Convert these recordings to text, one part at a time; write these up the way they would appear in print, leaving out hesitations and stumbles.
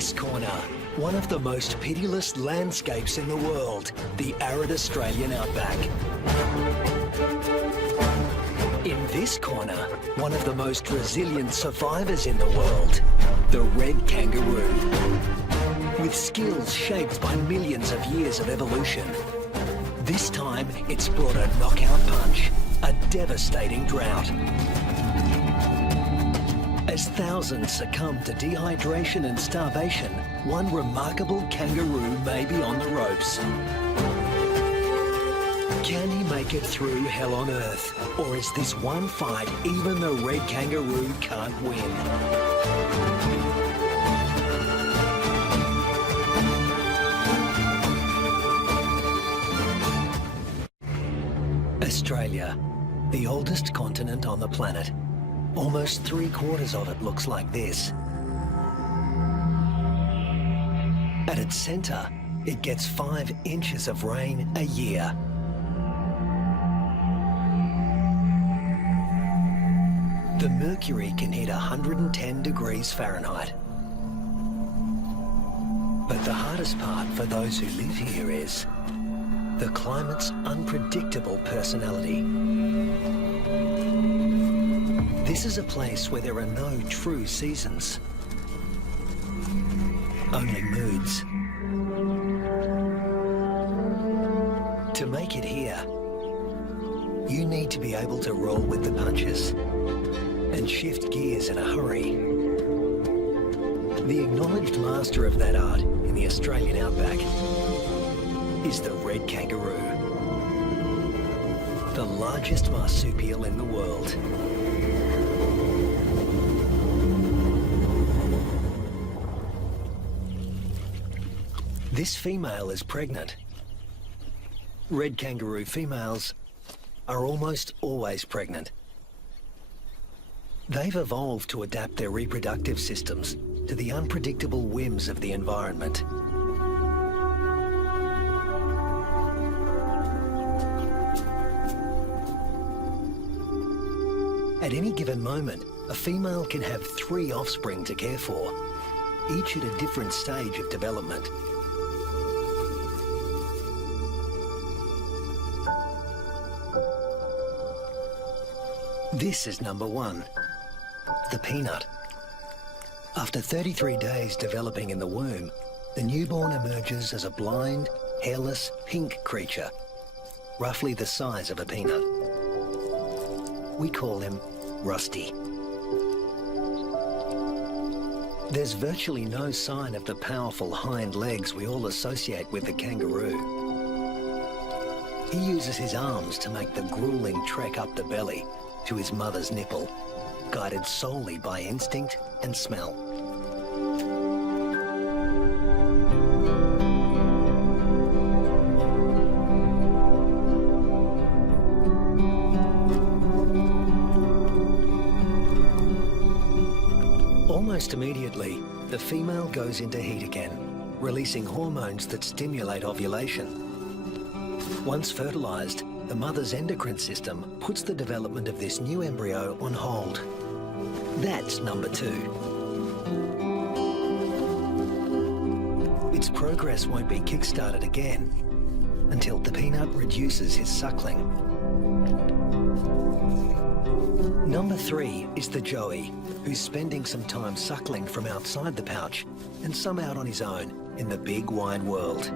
this corner, one of the most pitiless landscapes in the world, the arid Australian outback. In this corner, one of the most resilient survivors in the world, the red kangaroo. With skills shaped by millions of years of evolution, this time it's brought a knockout punch, a devastating drought. As thousands succumb to dehydration and starvation, one remarkable kangaroo may be on the ropes. Can he make it through hell on earth? Or is this one fight even the red kangaroo can't win? Australia, the oldest continent on the planet. Almost 3/4 of it looks like this. At its centre, it gets 5 inches of rain a year. The mercury can hit 110 degrees Fahrenheit. But the hardest part for those who live here is the climate's unpredictable personality. This is a place where there are no true seasons, only moods. To make it here, you need to be able to roll with the punches and shift gears in a hurry. The acknowledged master of that art in the Australian outback is the red kangaroo, the largest marsupial in the world. This female is pregnant. Red kangaroo females are almost always pregnant. They've evolved to adapt their reproductive systems to the unpredictable whims of the environment. At any given moment, a female can have 3 offspring to care for, each at a different stage of development. This is number 1, the peanut. After 33 days developing in the womb, the newborn emerges as a blind, hairless, pink creature, roughly the size of a peanut. We call him Rusty. There's virtually no sign of the powerful hind legs we all associate with the kangaroo. He uses his arms to make the grueling trek up the belly to his mother's nipple, guided solely by instinct and smell. Almost immediately, the female goes into heat again, releasing hormones that stimulate ovulation. Once fertilized, the mother's endocrine system puts the development of this new embryo on hold. That's number 2. Its progress won't be kick-started again until the peanut reduces his suckling. Number 3 is the joey, who's spending some time suckling from outside the pouch and some out on his own in the big wide world.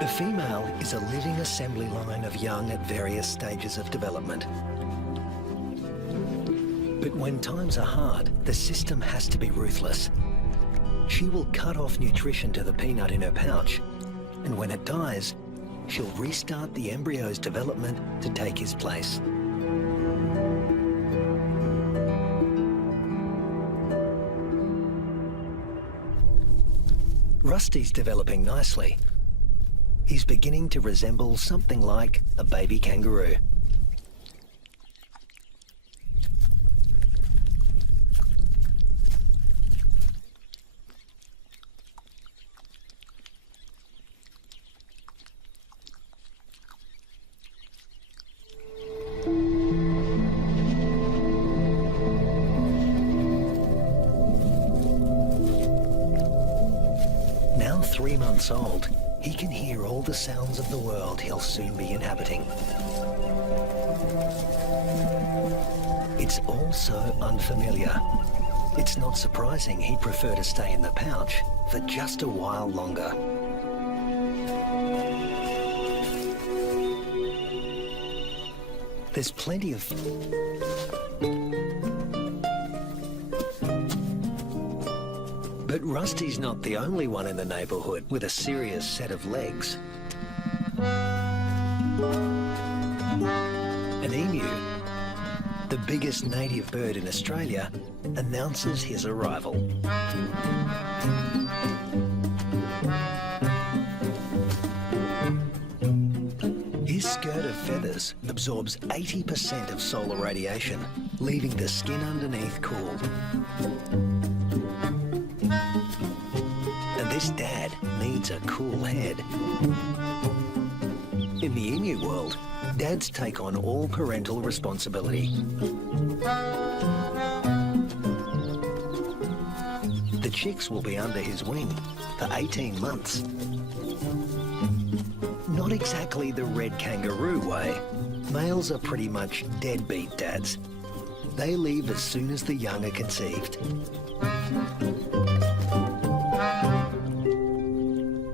The female is a living assembly line of young at various stages of development. But when times are hard, the system has to be ruthless. She will cut off nutrition to the peanut in her pouch, and when it dies, she'll restart the embryo's development to take his place. Rusty's developing nicely. He's beginning to resemble something like a baby kangaroo. Now 3 months old, he can hear all the sounds of the world he'll soon be inhabiting. It's all so unfamiliar. It's not surprising he'd prefer to stay in the pouch for just a while longer. There's plenty of... But Rusty's not the only one in the neighbourhood with a serious set of legs. An emu, the biggest native bird in Australia, announces his arrival. His skirt of feathers absorbs 80% of solar radiation, leaving the skin underneath cool. And this dad needs a cool head. In the emu world, dads take on all parental responsibility. The chicks will be under his wing for 18 months. Not exactly the red kangaroo way. Males are pretty much deadbeat dads. They leave as soon as the young are conceived.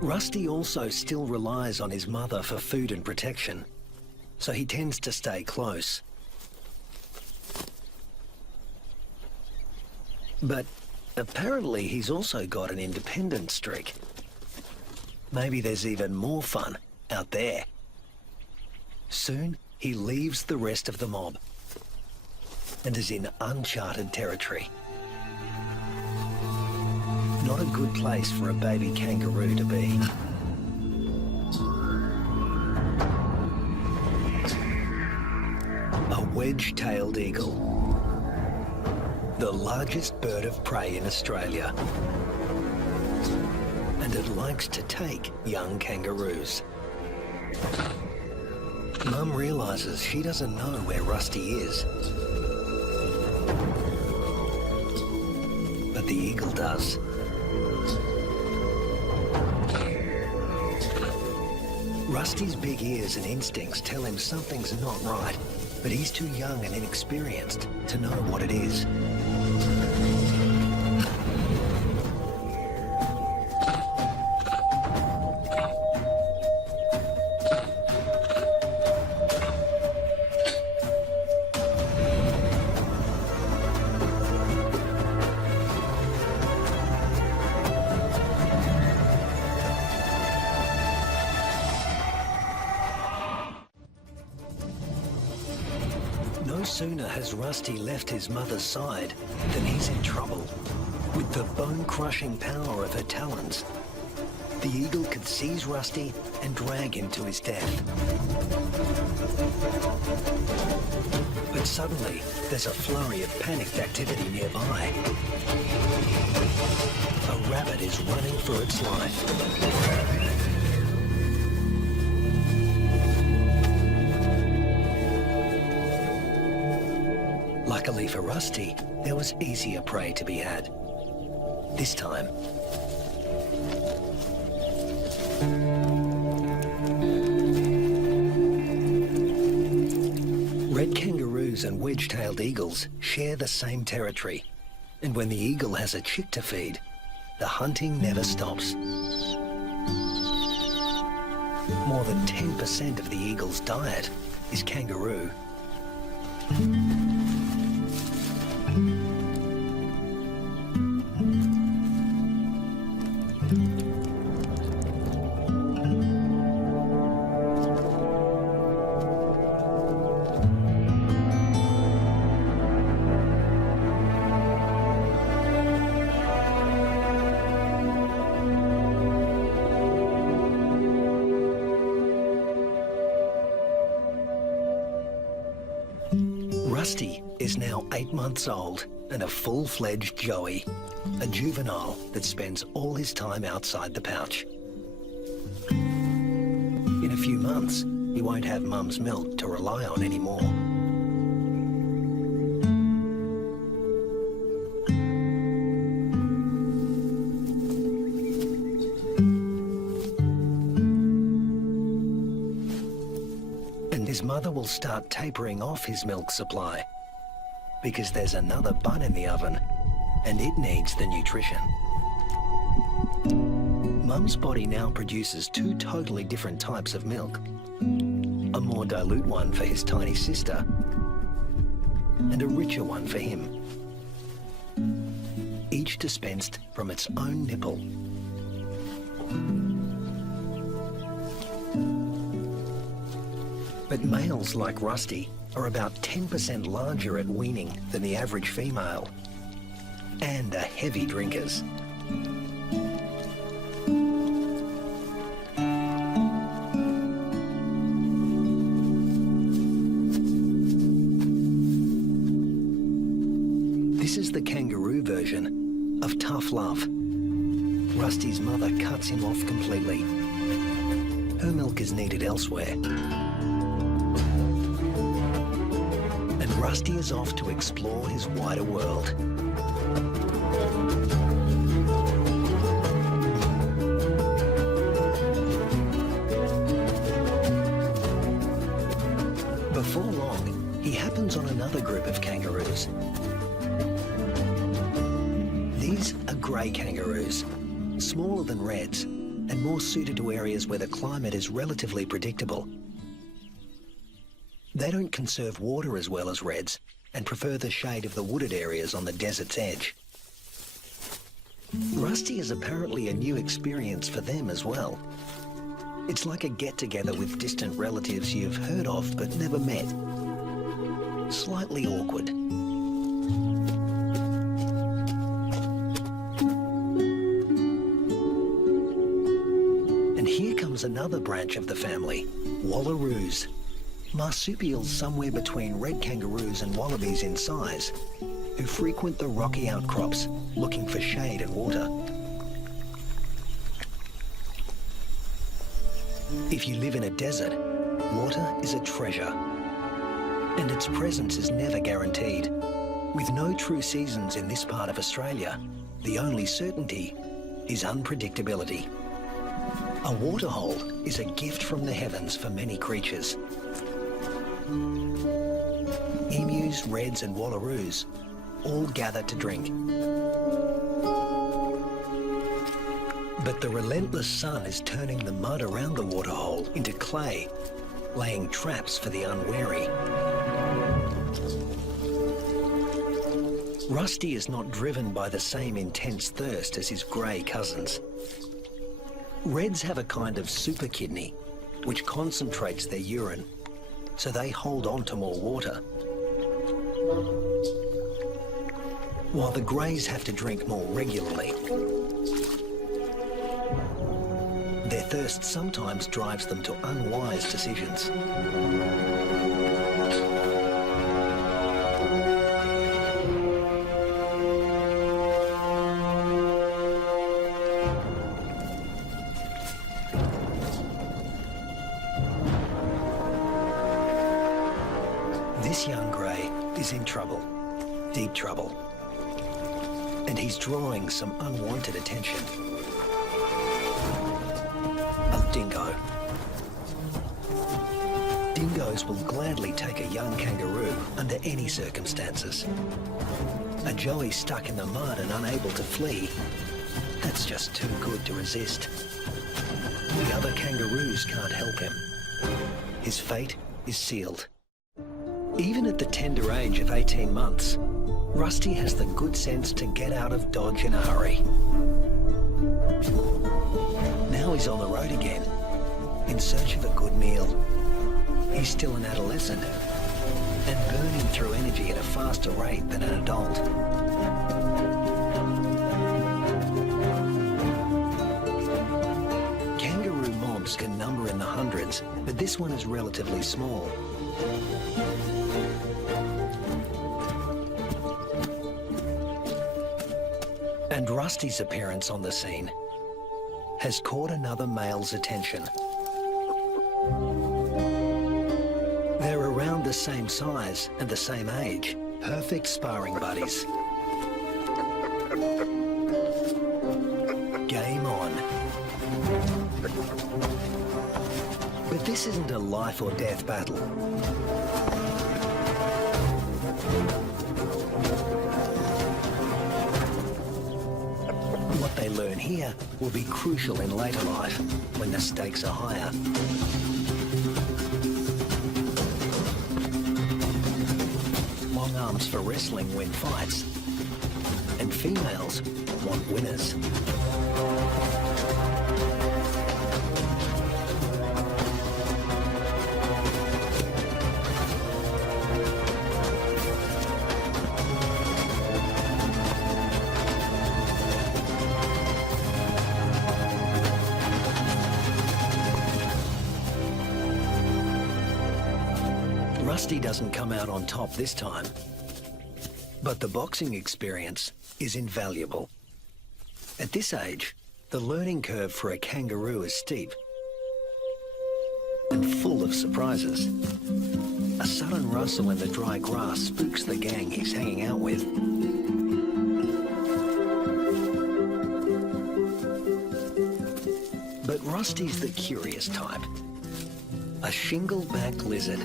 Rusty also still relies on his mother for food and protection, so he tends to stay close. But apparently he's also got an independent streak. Maybe there's even more fun out there. Soon he leaves the rest of the mob and is in uncharted territory. Not a good place for a baby kangaroo to be. A wedge-tailed eagle, the largest bird of prey in Australia. And it likes to take young kangaroos. Mum realises she doesn't know where Rusty is. But the eagle does. Rusty's big ears and instincts tell him something's not right, but he's too young and inexperienced to know what it is. No sooner has Rusty left his mother's side than he's in trouble. With the bone-crushing power of her talons, the eagle could seize Rusty and drag him to his death. But suddenly, there's a flurry of panicked activity nearby. A rabbit is running for its life. Luckily for Rusty, there was easier prey to be had. This time, red kangaroos and wedge-tailed eagles share the same territory. And when the eagle has a chick to feed, the hunting never stops. More than 10% of the eagle's diet is kangaroo. Rusty is now 8 months old and a full-fledged joey, a juvenile that spends all his time outside the pouch. In a few months, he won't have Mum's milk to rely on anymore. mother will start tapering off his milk supply because there's another bun in the oven and it needs the nutrition. Mum's body now produces two totally different types of milk. A more dilute one for his tiny sister and a richer one for him. Each dispensed from its own nipple. But males like Rusty are about 10% larger at weaning than the average female and are heavy drinkers. This is the kangaroo version of tough love. Rusty's mother cuts him off completely. Her milk is needed elsewhere. And Rusty is off to explore his wider world. Before long, he happens on another group of kangaroos. These are grey kangaroos, smaller than reds and more suited to areas where the climate is relatively predictable. They don't conserve water as well as reds and prefer the shade of the wooded areas on the desert's edge. Rusty is apparently a new experience for them as well. It's like a get-together with distant relatives you've heard of but never met. Slightly awkward. And here comes another branch of the family, wallaroos. Marsupials somewhere between red kangaroos and wallabies in size, who frequent the rocky outcrops looking for shade and water. If you live in a desert, water is a treasure, and its presence is never guaranteed. With no true seasons in this part of Australia, the only certainty is unpredictability. A waterhole is a gift from the heavens for many creatures. Emus, reds and wallaroos all gather to drink. But the relentless sun is turning the mud around the waterhole into clay, laying traps for the unwary. Rusty is not driven by the same intense thirst as his grey cousins. Reds have a kind of super kidney, which concentrates their urine, so they hold on to more water. While the greys have to drink more regularly. Their thirst sometimes drives them to unwise decisions. This young grey is in trouble, deep trouble, and he's drawing some unwanted attention. A dingo. Dingoes will gladly take a young kangaroo under any circumstances. A joey stuck in the mud and unable to flee, that's just too good to resist. The other kangaroos can't help him. His fate is sealed. Even at the tender age of 18 months, Rusty has the good sense to get out of Dodge in a hurry. Now he's on the road again, in search of a good meal. He's still an adolescent, and burning through energy at a faster rate than an adult. Kangaroo mobs can number in the hundreds, but this one is relatively small. And Rusty's appearance on the scene has caught another male's attention. They're around the same size and the same age, perfect sparring buddies. Game on. But This isn't a life or death battle. What they learn here will be crucial in later life, when the stakes are higher. Long arms for wrestling win fights, and females want winners. Rusty doesn't come out on top this time, but the boxing experience is invaluable. At this age, the learning curve for a kangaroo is steep and full of surprises. A sudden rustle in the dry grass spooks the gang he's hanging out with. But Rusty's the curious type. A shingle-backed lizard,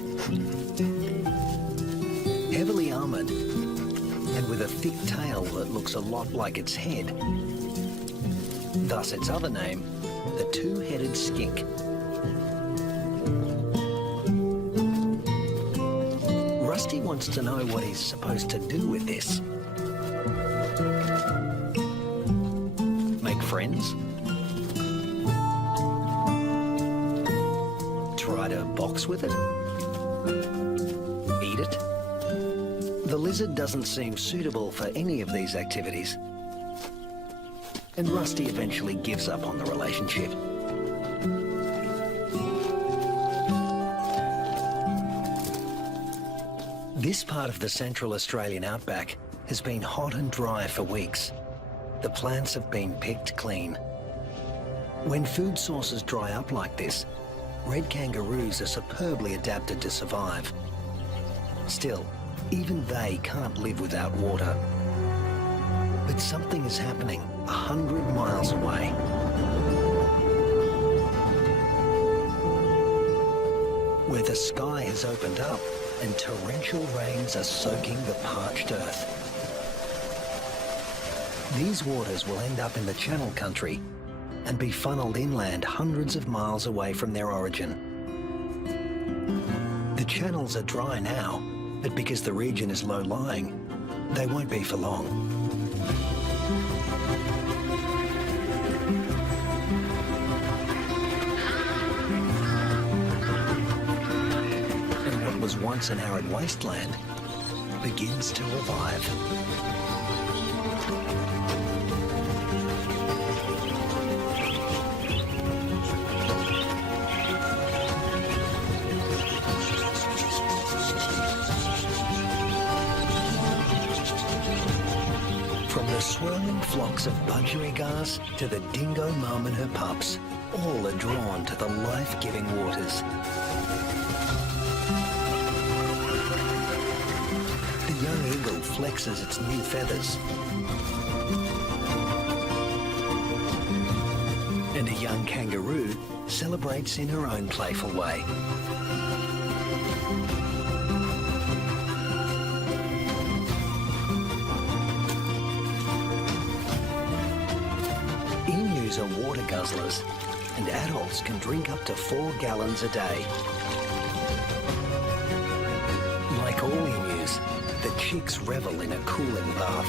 heavily armoured and with a thick tail that looks a lot like its head. Thus its other name, the two-headed skink. Rusty wants to know what he's supposed to do with this. Make friends? Try to box with it? Eat it? The lizard doesn't seem suitable for any of these activities. And Rusty eventually gives up on the relationship. This part of the Central Australian outback has been hot and dry for weeks. The plants have been picked clean. When food sources dry up like this, red kangaroos are superbly adapted to survive. Still, even they can't live without water. But something is happening 100 miles away. Where the sky has opened up and torrential rains are soaking the parched earth. These waters will end up in the Channel Country and be funneled inland hundreds of miles away from their origin. The channels are dry now, but because the region is low-lying, they won't be for long. And what was once an arid wasteland begins to revive. From the swirling flocks of budgerigars to the dingo mum and her pups, all are drawn to the life-giving waters. The young eagle flexes its new feathers. And a young kangaroo celebrates in her own playful way. Emus are water guzzlers, and adults can drink up to 4 gallons a day. Like all emus, the chicks revel in a cooling bath.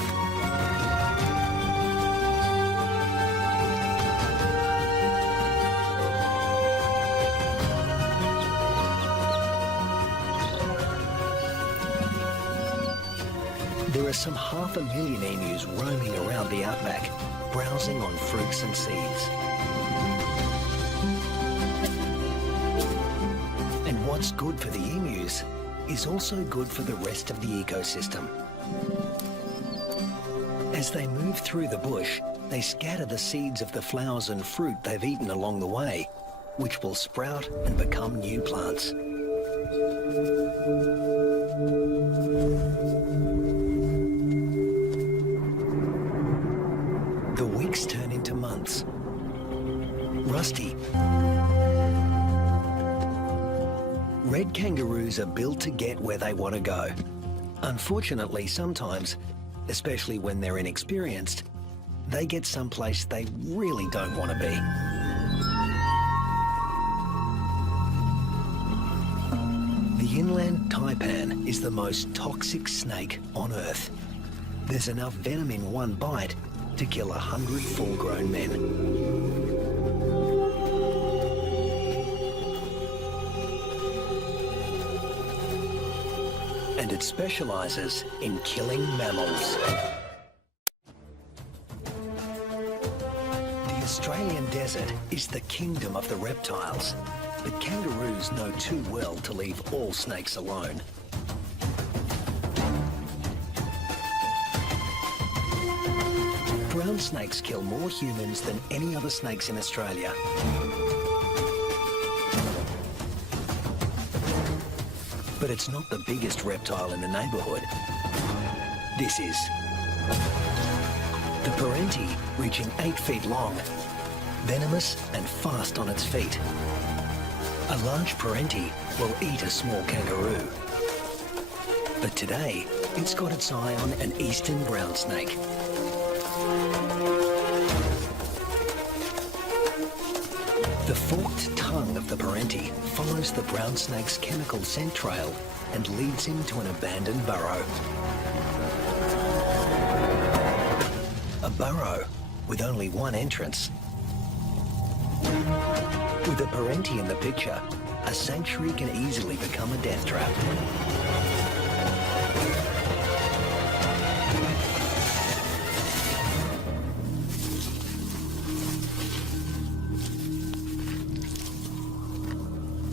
There are some 500,000 emus roaming around the outback, browsing on fruits and seeds. And what's good for the emus is also good for the rest of the ecosystem. As they move through the bush, they scatter the seeds of the flowers and fruit they've eaten along the way, which will sprout and become new plants. The weeks turn into months. Rusty Red kangaroos are built to get where they want to go. Unfortunately, sometimes, especially when they're inexperienced, they get someplace they really don't want to be. The inland taipan is the most toxic snake on Earth. There's enough venom in one bite to kill 100 full-grown men. And it specializes in killing mammals. The Australian desert is the kingdom of the reptiles, but kangaroos know too well to leave all snakes alone. Brown snakes kill more humans than any other snakes in Australia. But it's not the biggest reptile in the neighbourhood. This is. The parenti, reaching 8 feet long, venomous and fast on its feet. A large parenti will eat a small kangaroo. But today, it's got its eye on an eastern brown snake. The forked tongue of the parenti follows the brown snake's chemical scent trail and leads him to an abandoned burrow. A burrow with only one entrance. With a parenti in the picture, a sanctuary can easily become a death trap.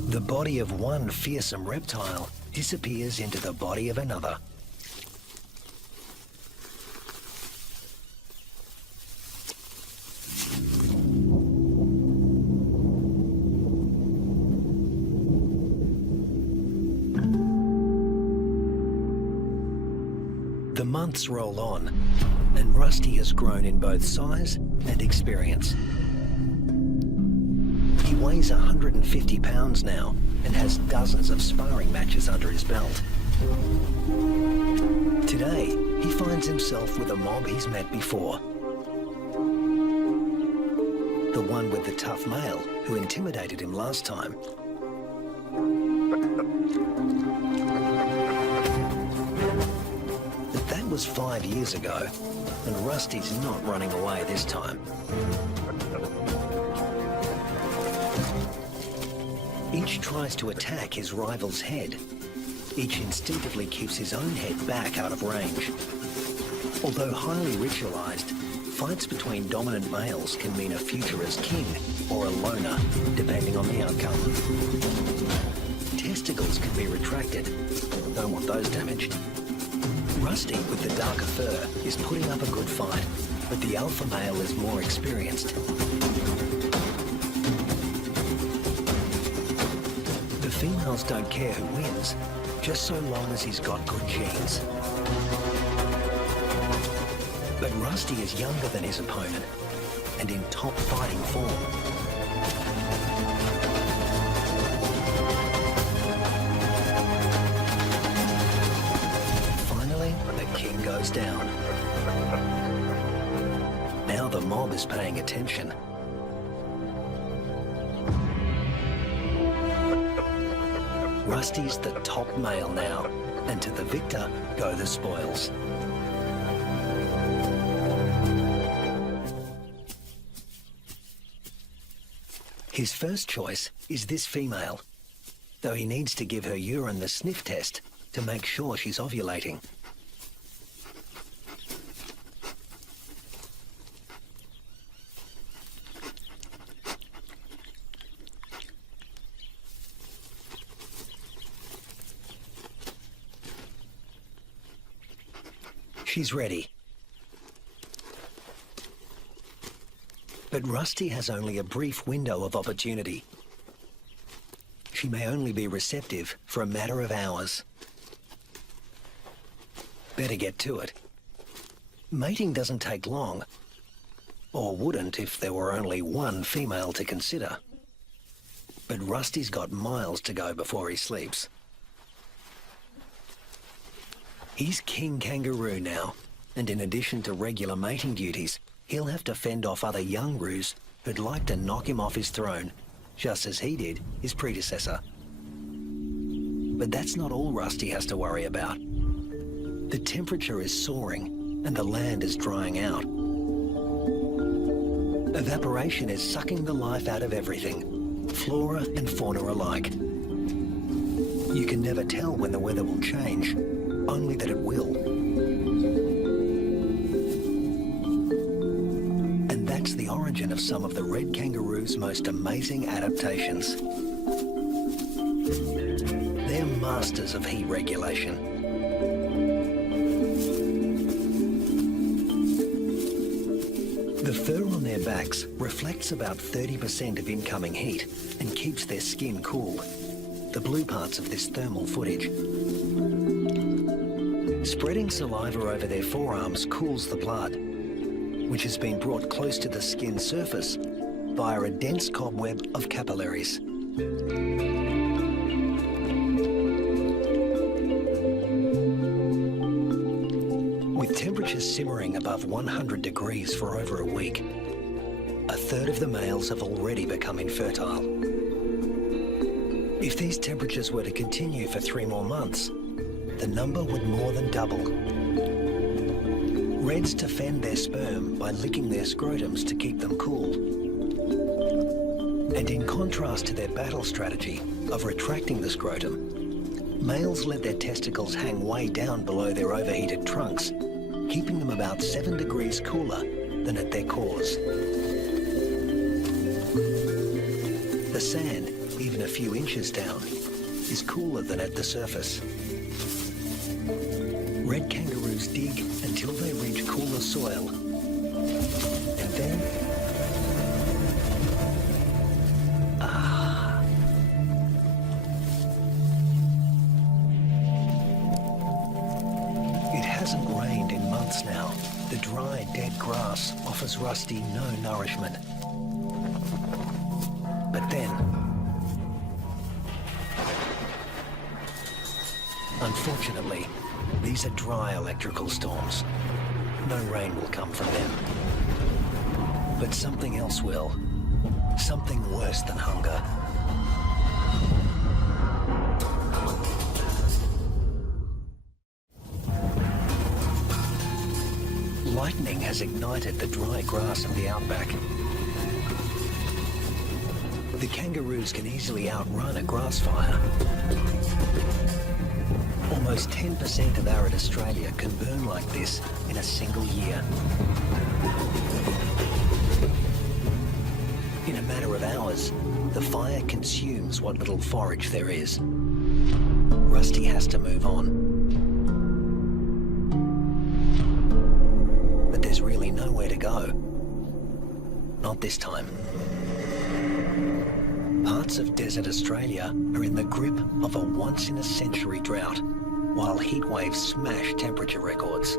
The body of one fearsome reptile disappears into the body of another. The months roll on, and Rusty has grown in both size and experience. He weighs 150 pounds now and has dozens of sparring matches under his belt. Today, he finds himself with a mob he's met before. The one with the tough male who intimidated him last time. But that was 5 years ago, and Rusty's not running away this time. Each tries to attack his rival's head. Each instinctively keeps his own head back out of range. Although highly ritualized, fights between dominant males can mean a future as king or a loner, depending on the outcome. Testicles can be retracted. Don't want those damaged. Rusty, with the darker fur, is putting up a good fight, but the alpha male is more experienced. The females don't care who wins, just so long as he's got good genes. But Rusty is younger than his opponent, and in top fighting form. Finally, the king goes down. Now the mob is paying attention. Rusty's the top male now, and to the victor go the spoils. His first choice is this female, though he needs to give her urine the sniff test to make sure she's ovulating. She's ready. But Rusty has only a brief window of opportunity. She may only be receptive for a matter of hours. Better get to it. Mating doesn't take long, or wouldn't if there were only one female to consider. But Rusty's got miles to go before he sleeps. He's King Kangaroo now, and in addition to regular mating duties, he'll have to fend off other young roos who'd like to knock him off his throne, just as he did his predecessor. But that's not all Rusty has to worry about. The temperature is soaring and the land is drying out. Evaporation is sucking the life out of everything, flora and fauna alike. You can never tell when the weather will change, only that it will. And that's the origin of some of the red kangaroo's most amazing adaptations. They're masters of heat regulation. The fur on their backs reflects about 30% of incoming heat and keeps their skin cool, the blue parts of this thermal footage. Spreading saliva over their forearms cools the blood, which has been brought close to the skin surface via a dense cobweb of capillaries. With temperatures simmering above 100 degrees for over a week, a third of the males have already become infertile. If these temperatures were to continue for 3 more months, the number would more than double. Reds defend their sperm by licking their scrotums to keep them cool. And in contrast to their battle strategy of retracting the scrotum, males let their testicles hang way down below their overheated trunks, keeping them about 7 degrees cooler than at their cores. The sand, even a few inches down, is cooler than at the surface. Red kangaroos dig until they reach cooler soil, and then it hasn't rained in months now. The dry, dead grass offers Rusty no nourishment. But then, unfortunately, these are dry electrical storms. No rain will come from them. But something else will. Something worse than hunger. Lightning has ignited the dry grass of the outback. The kangaroos can easily outrun a grass fire. Almost 10% of arid Australia can burn like this in a single year. In a matter of hours, the fire consumes what little forage there is. Rusty has to move on. But there's really nowhere to go. Not this time. Parts of desert Australia are in the grip of a once-in-a-century drought, while heat waves smash temperature records.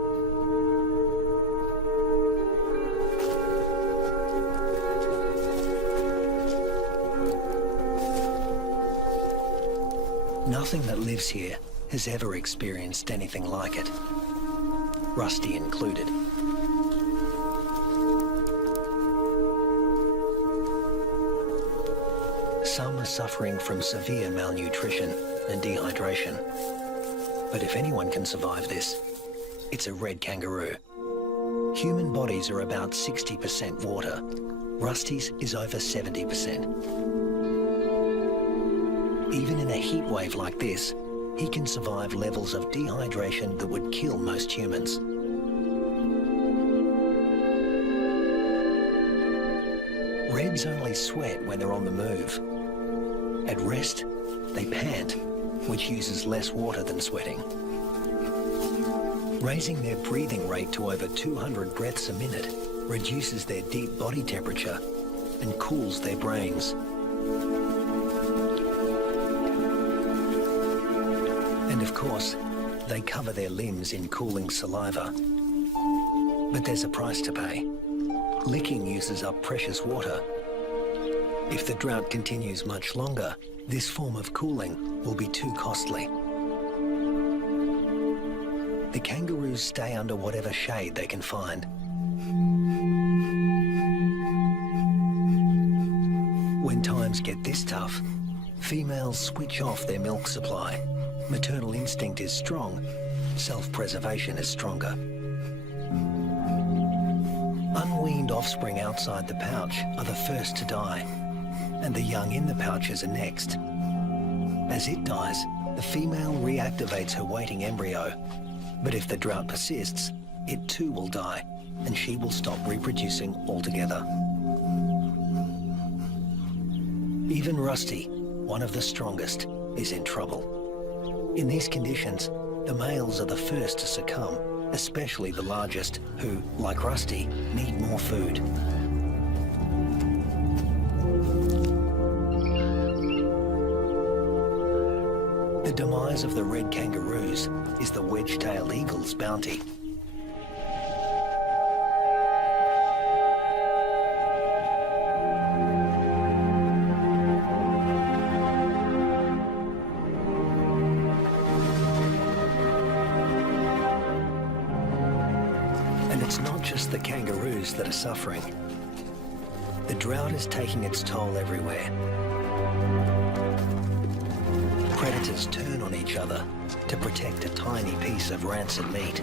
Nothing that lives here has ever experienced anything like it, Rusty included. Some are suffering from severe malnutrition and dehydration. But if anyone can survive this, it's a red kangaroo. Human bodies are about 60% water. Rusty's is over 70%. Even in a heat wave like this, he can survive levels of dehydration that would kill most humans. Reds only sweat when they're on the move. At rest, they pant, which uses less water than sweating. Raising their breathing rate to over 200 breaths a minute reduces their deep body temperature and cools their brains. And of course, they cover their limbs in cooling saliva. But there's a price to pay. Licking uses up precious water. If the drought continues much longer, this form of cooling will be too costly. The kangaroos stay under whatever shade they can find. When times get this tough, females switch off their milk supply. Maternal instinct is strong, self-preservation is stronger. Unweaned offspring outside the pouch are the first to die, and the young in the pouches are next. As it dies, the female reactivates her waiting embryo, but if the drought persists, it too will die, and she will stop reproducing altogether. Even Rusty, one of the strongest, is in trouble. In these conditions, the males are the first to succumb, especially the largest, who, like Rusty, need more food. The demise of the red kangaroos is the wedge-tailed eagle's bounty. And it's not just the kangaroos that are suffering. The drought is taking its toll everywhere. Predators turn on each other to protect a tiny piece of rancid meat.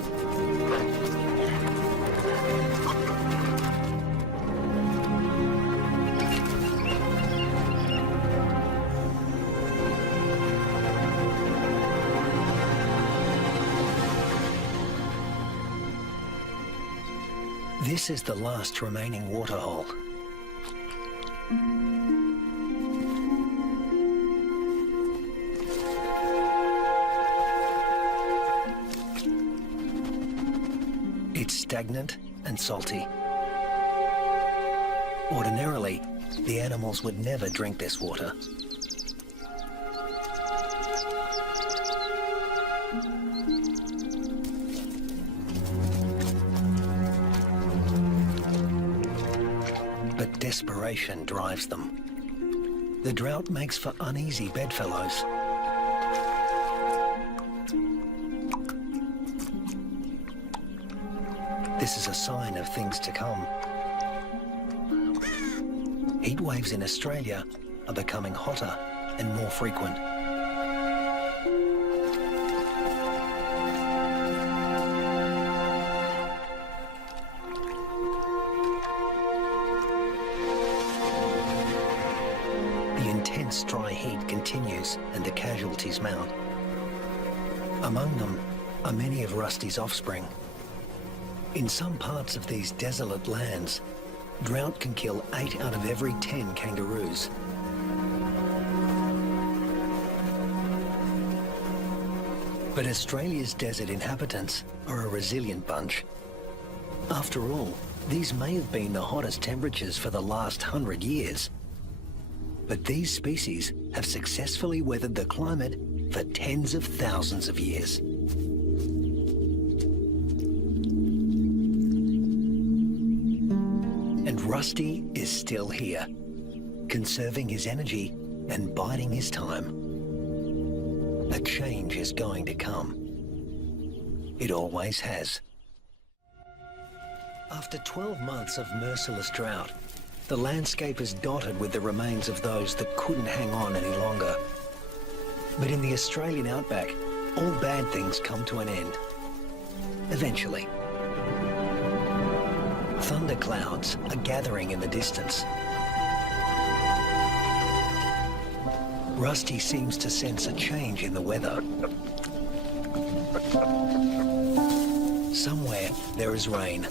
This is the last remaining waterhole. It's stagnant and salty. Ordinarily, the animals would never drink this water. But desperation drives them. The drought makes for uneasy bedfellows. This is a sign of things to come. Heat waves in Australia are becoming hotter and more frequent. The intense dry heat continues and the casualties mount. Among them are many of Rusty's offspring. In some parts of these desolate lands, drought can kill 8 out of every 10 kangaroos. But Australia's desert inhabitants are a resilient bunch. After all, these may have been the hottest temperatures for the last 100 years. But these species have successfully weathered the climate for tens of thousands of years. And Rusty is still here, conserving his energy and biding his time. A change is going to come. It always has. After 12 months of merciless drought, the landscape is dotted with the remains of those that couldn't hang on any longer. But in the Australian outback, all bad things come to an end. Eventually. Thunderclouds are gathering in the distance. Rusty seems to sense a change in the weather. Somewhere there is rain,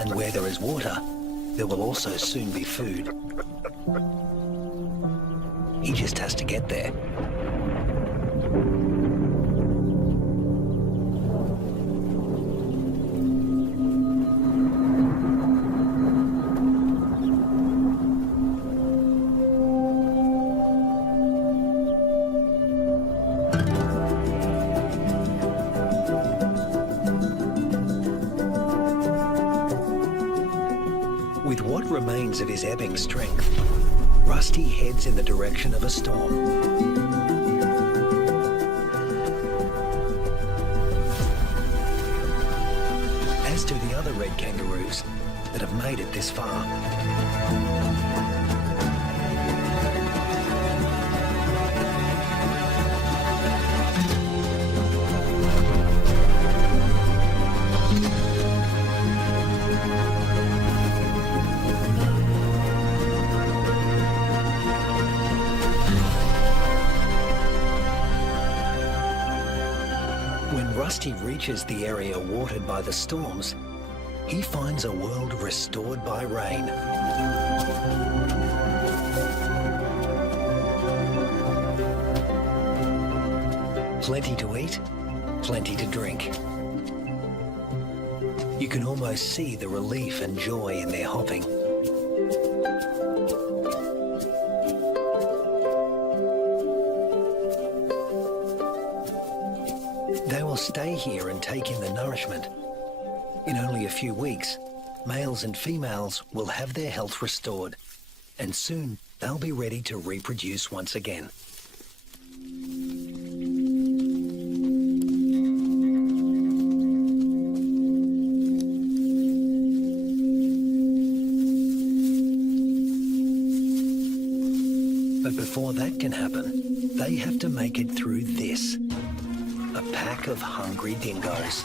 and where there is water, there will also soon be food. He just has to get there. With what remains of his ebbing strength, Rusty heads in the direction of a storm. As do the other red kangaroos that have made it this far. When Rusty reaches the area watered by the storms, he finds a world restored by rain. Plenty to eat, plenty to drink. You can almost see the relief and joy in their hopping. They will stay here and take in the nourishment. In only a few weeks, males and females will have their health restored, and soon they'll be ready to reproduce once again. But before that can happen, they have to make it through this. A pack of hungry dingoes.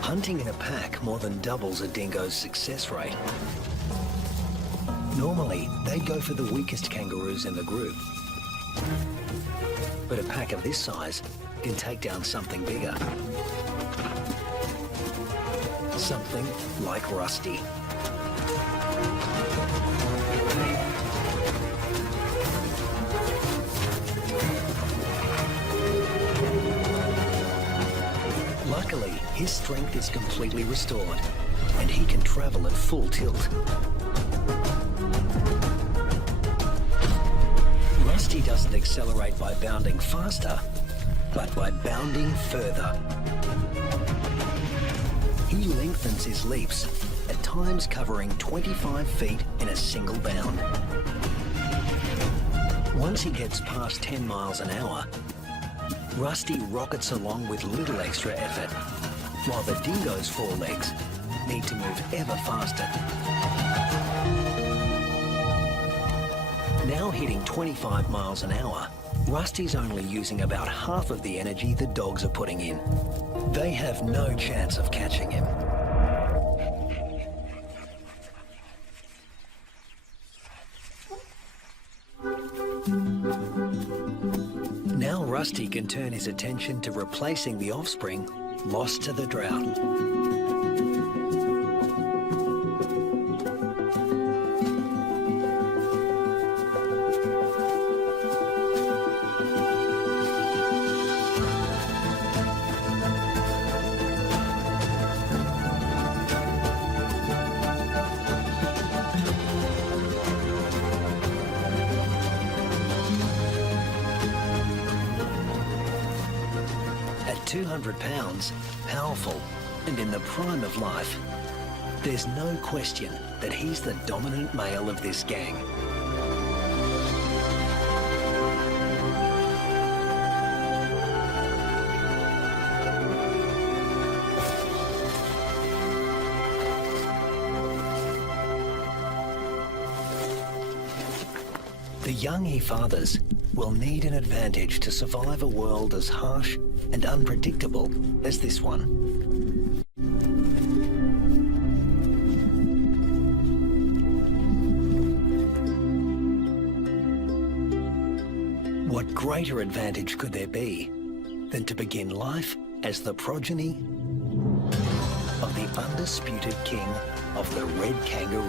Hunting in a pack more than doubles a dingo's success rate. Normally, they go for the weakest kangaroos in the group. But a pack of this size can take down something bigger. Something like Rusty. Luckily, his strength is completely restored, and he can travel at full tilt. Rusty doesn't accelerate by bounding faster, but by bounding further. He lengthens his leaps, at times covering 25 feet in a single bound. Once he gets past 10 miles an hour, Rusty rockets along with little extra effort, while the dingo's forelegs need to move ever faster. Now hitting 25 miles an hour, Rusty's only using about half of the energy the dogs are putting in. They have no chance of catching him. Now Rusty can turn his attention to replacing the offspring lost to the drought. At 200 pounds, powerful, and in the prime of life, there's no question that he's the dominant male of this gang. The young he fathers will need an advantage to survive a world as harsh and unpredictable as this one. What greater advantage could there be than to begin life as the progeny of the undisputed king of the red kangaroo?